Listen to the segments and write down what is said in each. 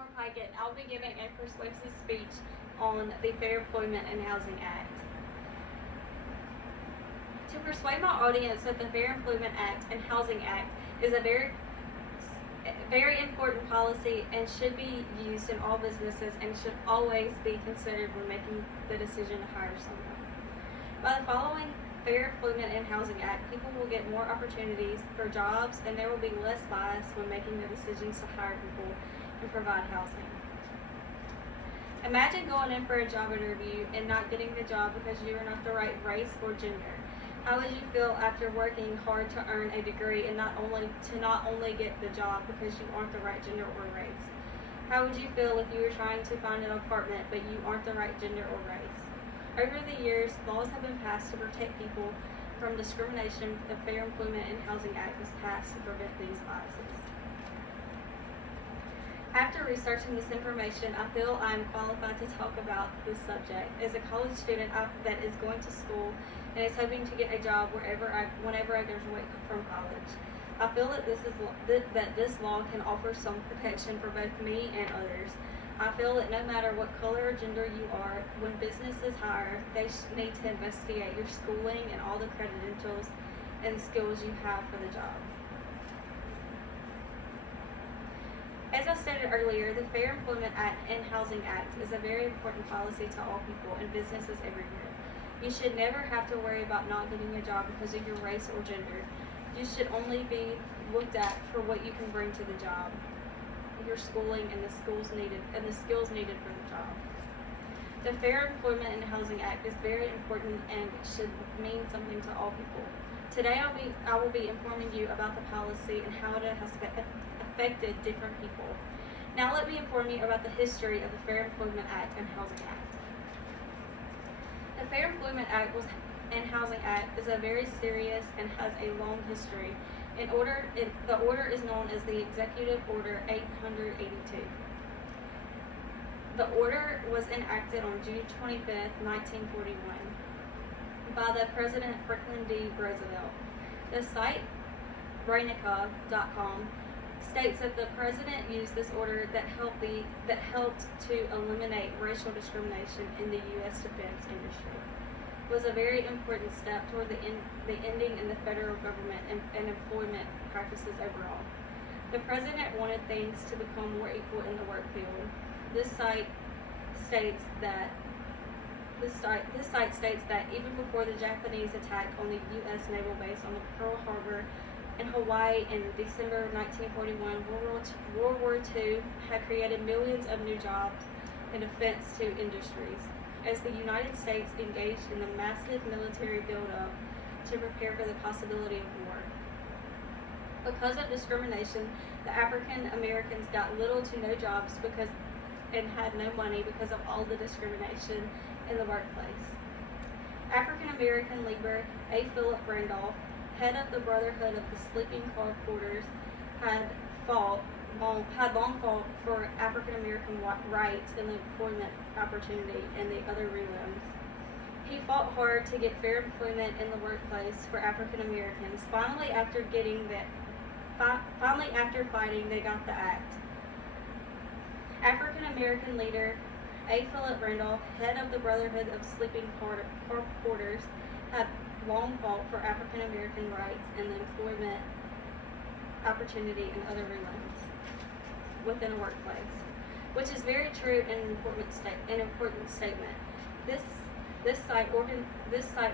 Loran Pigott, and I'll be giving a persuasive speech on the Fair Employment and Housing Act. To persuade my audience that the Fair Employment Act and Housing Act is a very important policy and should be used in all businesses and should always be considered when making the decision to hire someone. By the following Fair Employment and Housing Act, people will get more opportunities for jobs and there will be less bias when making the decisions to hire people and provide housing. Imagine going in for a job interview and not getting the job because you are not the right race or gender. How would you feel after working hard to earn a degree and not only get the job because you aren't the right gender or race? How would you feel if you were trying to find an apartment but you aren't the right gender or race? Over the years, laws have been passed to protect people from discrimination. The Fair Employment and Housing Act was passed to prevent these biases. After researching this information, I feel I am qualified to talk about this subject. As a college student that is going to school and is hoping to get a job whenever I graduate from college, I feel that this law can offer some protection for both me and others. I feel that no matter what color or gender you are, when businesses hire, they need to investigate your schooling and all the credentials and skills you have for the job. As I stated earlier, the Fair Employment Act and Housing Act is a very important policy to all people and businesses everywhere. You should never have to worry about not getting a job because of your race or gender. You should only be looked at for what you can bring to the job, your schooling and the skills needed for the job. The Fair Employment and Housing Act is very important and should mean something to all people. Today I will be informing you about the policy and how it has affected different people. Now let me inform you about the history of the Fair Employment Act and Housing Act. The Fair Employment Act and Housing Act is a very serious and has a long history. The order is known as the Executive Order 882. The order was enacted on June 25, 1941 by the President Franklin D. Roosevelt. The site Brainica.com states that the President used this order that helped to eliminate racial discrimination in the U.S. defense industry. It was a very important step toward the ending in the federal government and employment practices overall. The President wanted things to become more equal in the work field. This site states that even before the Japanese attack on the U.S. naval base on the Pearl Harbor in Hawaii in December 1941, World War II had created millions of new jobs in defense industries. As the United States engaged in a massive military buildup to prepare for the possibility of war. Because of discrimination, the African Americans got little to no jobs and had no money because of all the discrimination in the workplace. African American leader A. Philip Randolph, head of the Brotherhood of the Sleeping Car Porters, had long fought for African American rights and the employment opportunity and the other rhythms. He fought hard to get fair employment in the workplace for African Americans. Finally, after fighting, they got the act. African American leader A. Philip Randolph, head of the Brotherhood of Sleeping Car Porters, had long fought for African American rights and the employment opportunity and other rhythms within a workplace, which is very true and an important statement. This site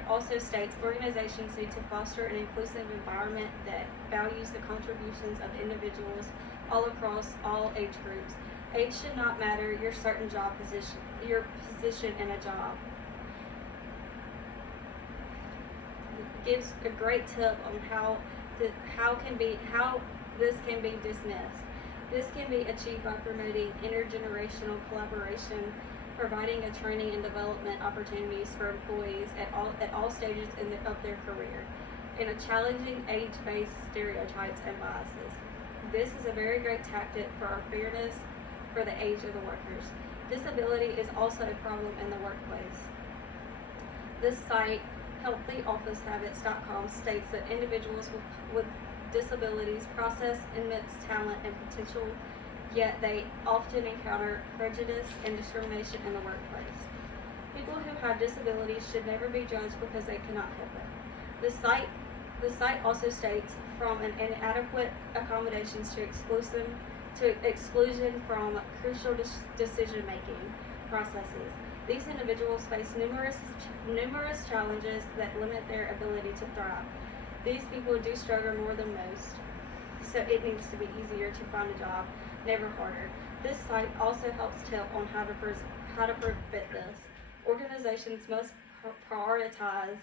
also states organizations need to foster an inclusive environment that values the contributions of individuals all across all age groups. Age should not matter. Your position in a job. Gives a great tip on how this can be dismissed. This can be achieved by promoting intergenerational collaboration, providing a training and development opportunities for employees at all stages of their career, and a challenging age-based stereotypes and biases. This is a very great tactic for our fairness for the age of the workers. Disability is also a problem in the workplace. This site, healthyofficehabits.com, states that individuals with disabilities process immense talent and potential yet they often encounter prejudice and discrimination in the workplace. People who have disabilities should never be judged because they cannot help it. The site also states from an inadequate accommodations to exclusion from crucial decision-making processes. These individuals face numerous challenges that limit their ability to thrive. These people do struggle more than most, so it needs to be easier to find a job, never harder. This site also helps tell on how to prevent this. Organizations must prioritize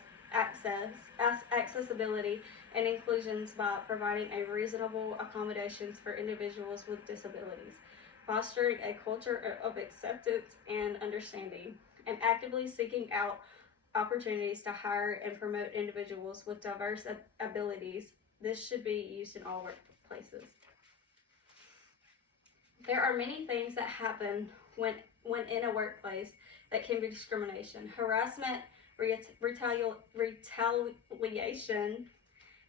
accessibility and inclusions by providing a reasonable accommodations for individuals with disabilities, fostering a culture of acceptance and understanding, and actively seeking out opportunities to hire and promote individuals with diverse abilities. This should be used in all workplaces. There are many things that happen when in a workplace that can be discrimination, harassment, retaliation,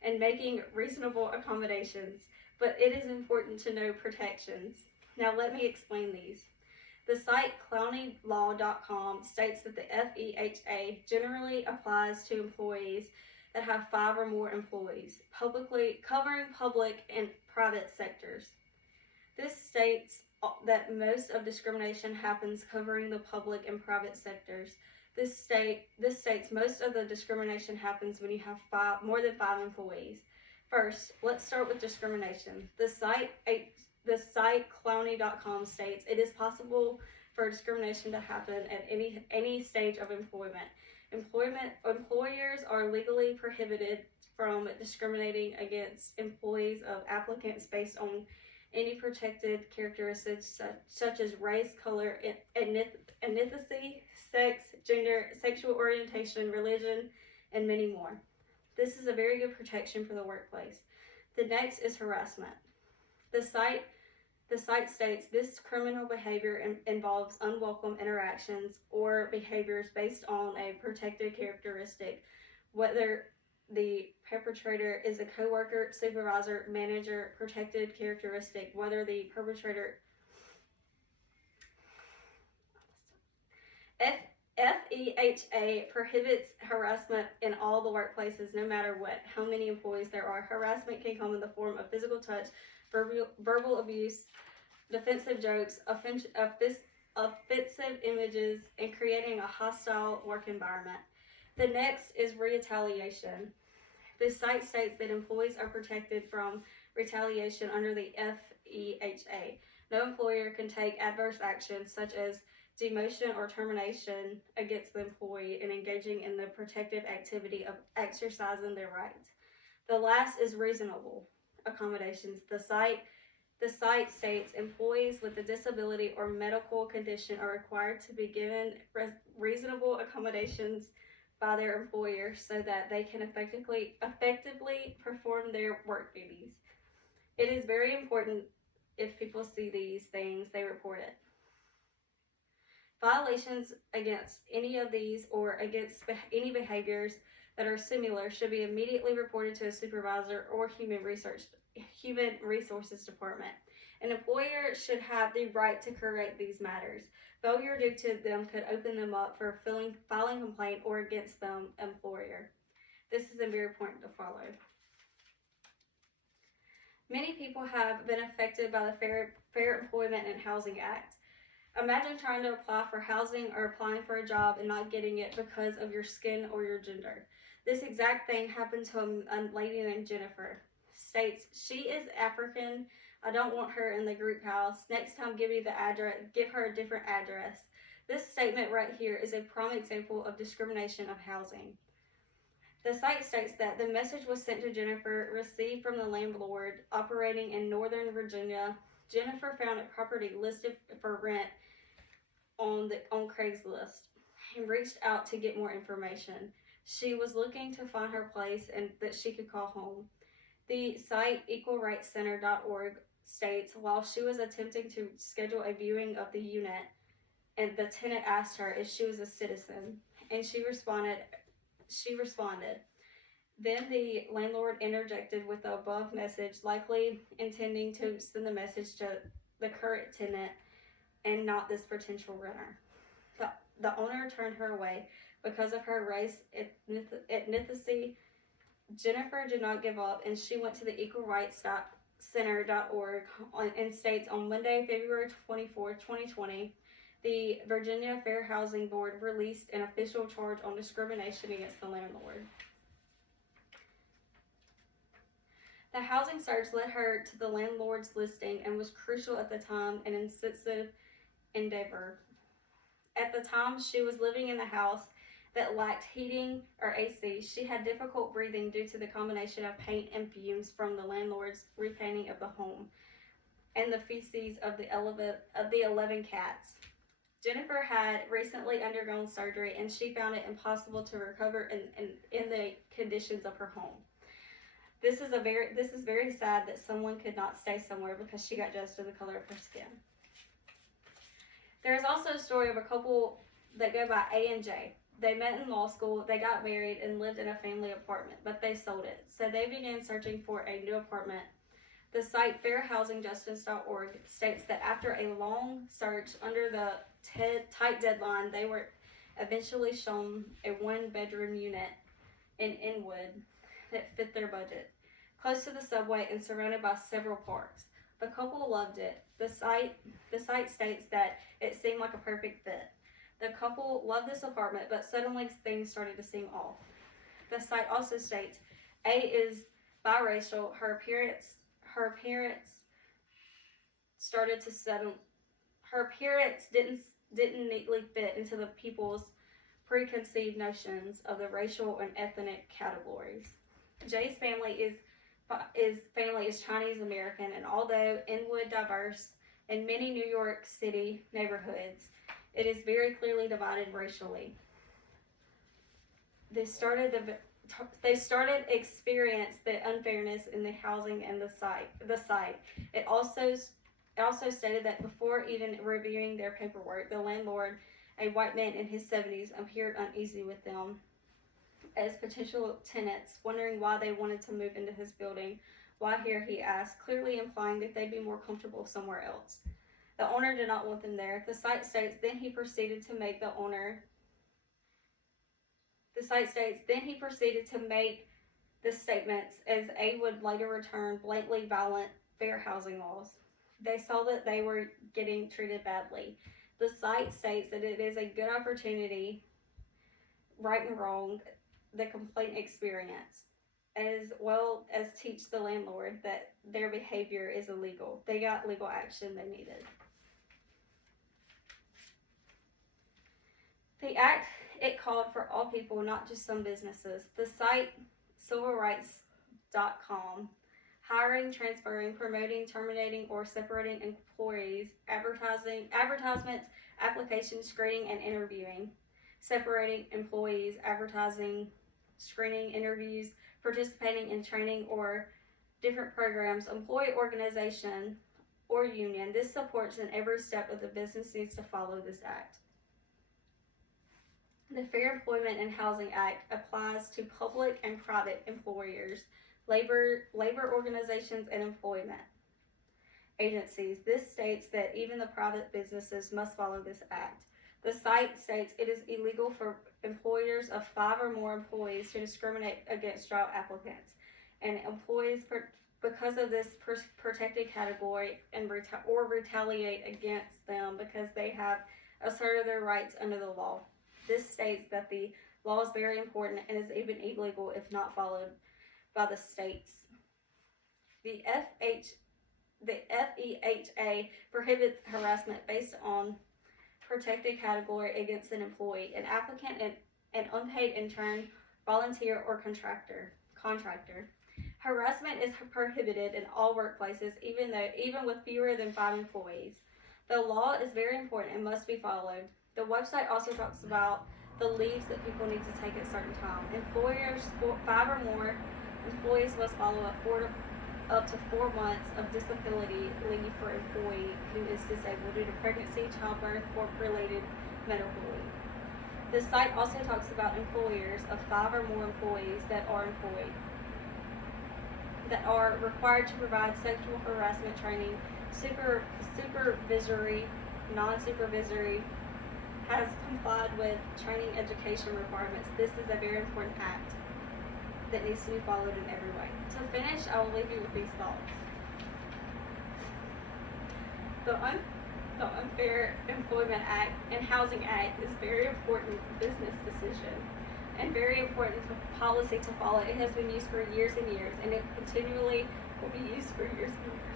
and making reasonable accommodations. But it is important to know protections. Now let me explain these. The site clowneylaw.com states that the FEHA generally applies to employees that have 5 or more employees, covering public and private sectors. This states that most of discrimination happens covering the public and private sectors. This states most of the discrimination happens when you have more than 5 employees. First, let's start with discrimination. The site clowney.com states it is possible for discrimination to happen at any stage of employment. Employers are legally prohibited from discriminating against employees of applicants based on any protected characteristics such as race, color, ethnicity, sex, gender, sexual orientation, religion, and many more. This is a very good protection for the workplace. The next is harassment. The site states this criminal behavior involves unwelcome interactions or behaviors based on a protected characteristic, whether the perpetrator is a coworker, supervisor, manager, protected characteristic, whether the perpetrator FEHA prohibits harassment in all the workplaces, no matter how many employees there are. Harassment can come in the form of physical touch, verbal abuse, defensive jokes, offensive images, and creating a hostile work environment. The next is retaliation. The site states that employees are protected from retaliation under the FEHA. No employer can take adverse action such as demotion or termination against the employee in engaging in the protected activity of exercising their rights. The last is reasonable accommodations. The site states employees with a disability or medical condition are required to be given reasonable accommodations by their employer so that they can effectively perform their work duties. It is very important if people see these things, they report it. Violations against any of these or against any behaviors that are similar should be immediately reported to a supervisor or human resources department. An employer should have the right to correct these matters. Failure due to them could open them up for filing complaint or against them employer. This is very important to follow. Many people have been affected by the Fair Employment and Housing Act. Imagine trying to apply for housing or applying for a job and not getting it because of your skin or your gender. This exact thing happened to a lady named Jennifer. States, she is African. I don't want her in the group house. Next time, give her a different address. This statement right here is a prime example of discrimination of housing. The site states that the message was sent to Jennifer, received from the landlord operating in Northern Virginia. Jennifer found a property listed for rent on Craigslist and reached out to get more information. She was looking to find her place and that she could call home. The site equalrightscenter.org states while she was attempting to schedule a viewing of the unit, and the tenant asked her if she was a citizen, and she responded. Then the landlord interjected with the above message, likely intending to send the message to the current tenant and not this potential renter. The owner turned her away because of her race ethnicity. Jennifer did not give up, and she went to the Equal Rights Center.org and states on Monday, February 24, 2020, the Virginia Fair Housing Board released an official charge on discrimination against the landlord. The housing search led her to the landlord's listing and was crucial at the time and an sensitive endeavor. At the time, she was living in a house that lacked heating or AC. She had difficult breathing due to the combination of paint and fumes from the landlord's repainting of the home and the feces of the 11 cats. Jennifer had recently undergone surgery, and she found it impossible to recover in the conditions of her home. This is very sad that someone could not stay somewhere because she got judged to the color of her skin. There is also a story of a couple that go by A and J. They met in law school, they got married, and lived in a family apartment, but they sold it. So they began searching for a new apartment. The site fairhousingjustice.org states that after a long search under the tight deadline, they were eventually shown a one-bedroom unit in Inwood that fit their budget, close to the subway and surrounded by several parks. The couple loved it. The site states that it seemed like a perfect fit. The couple loved this apartment, but suddenly things started to seem off. The site also states A is biracial. Her appearance started to settle. Her appearance didn't neatly fit into the people's preconceived notions of the racial and ethnic categories. Jay's family is Chinese American, and although Inwood diverse in many New York City neighborhoods, it is very clearly divided racially. They started experience the unfairness in the housing and the site. It also stated that before even reviewing their paperwork, the landlord, a white man in his 70s, appeared uneasy with them as potential tenants, wondering why they wanted to move into his building. Why here, he asked, clearly implying that they'd be more comfortable somewhere else. The owner did not want them there. The site states then he proceeded to make the statements as A would later return blatantly violent fair housing laws. They saw that they were getting treated badly. The site states that it is a good opportunity, right and wrong, the complaint experience, as well as teach the landlord that their behavior is illegal. They got legal action they needed. The act, it called for all people, not just some businesses. The site, civilrights.com, hiring, transferring, promoting, terminating, or separating employees, advertisements, applications, screening, and interviewing, separating employees, advertising, screening, interviews, participating in training or different programs, employee organization, or union. This supports in every step of the business needs to follow this act. The Fair Employment and Housing Act applies to public and private employers, labor organizations, and employment agencies. This states that even the private businesses must follow this act. The site states it is illegal for employers of 5 or more employees to discriminate against job applicants and employees because of this protected category or retaliate against them because they have asserted their rights under the law. This states that the law is very important and is even illegal if not followed by the states. The FEHA prohibits harassment based on protected category against an employee, an applicant, an unpaid intern, volunteer, or contractor. Harassment is prohibited in all workplaces, even with fewer than 5 employees. The law is very important and must be followed. The website also talks about the leaves that people need to take at certain times. Employers, 5 or more employees must follow up to 4 months of disability leave for employee who is disabled due to pregnancy, childbirth, or related medical leave. The site also talks about employers of 5 or more employees that are required to provide sexual harassment training supervisory, non-supervisory, has complied with training education requirements. This is a very important act that needs to be followed in every way. To finish, I will leave you with these thoughts. The Unfair Employment Act and Housing Act is very important business decision and very important policy to follow. It has been used for years and years, and it continually will be used for years and years.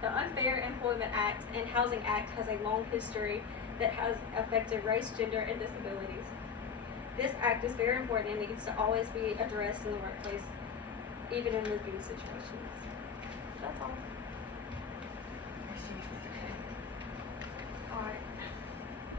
The Unfair Employment Act and Housing Act has a long history that has affected race, gender, and disabilities. This act is very important and needs to always be addressed in the workplace, even in living situations. That's all. Alright.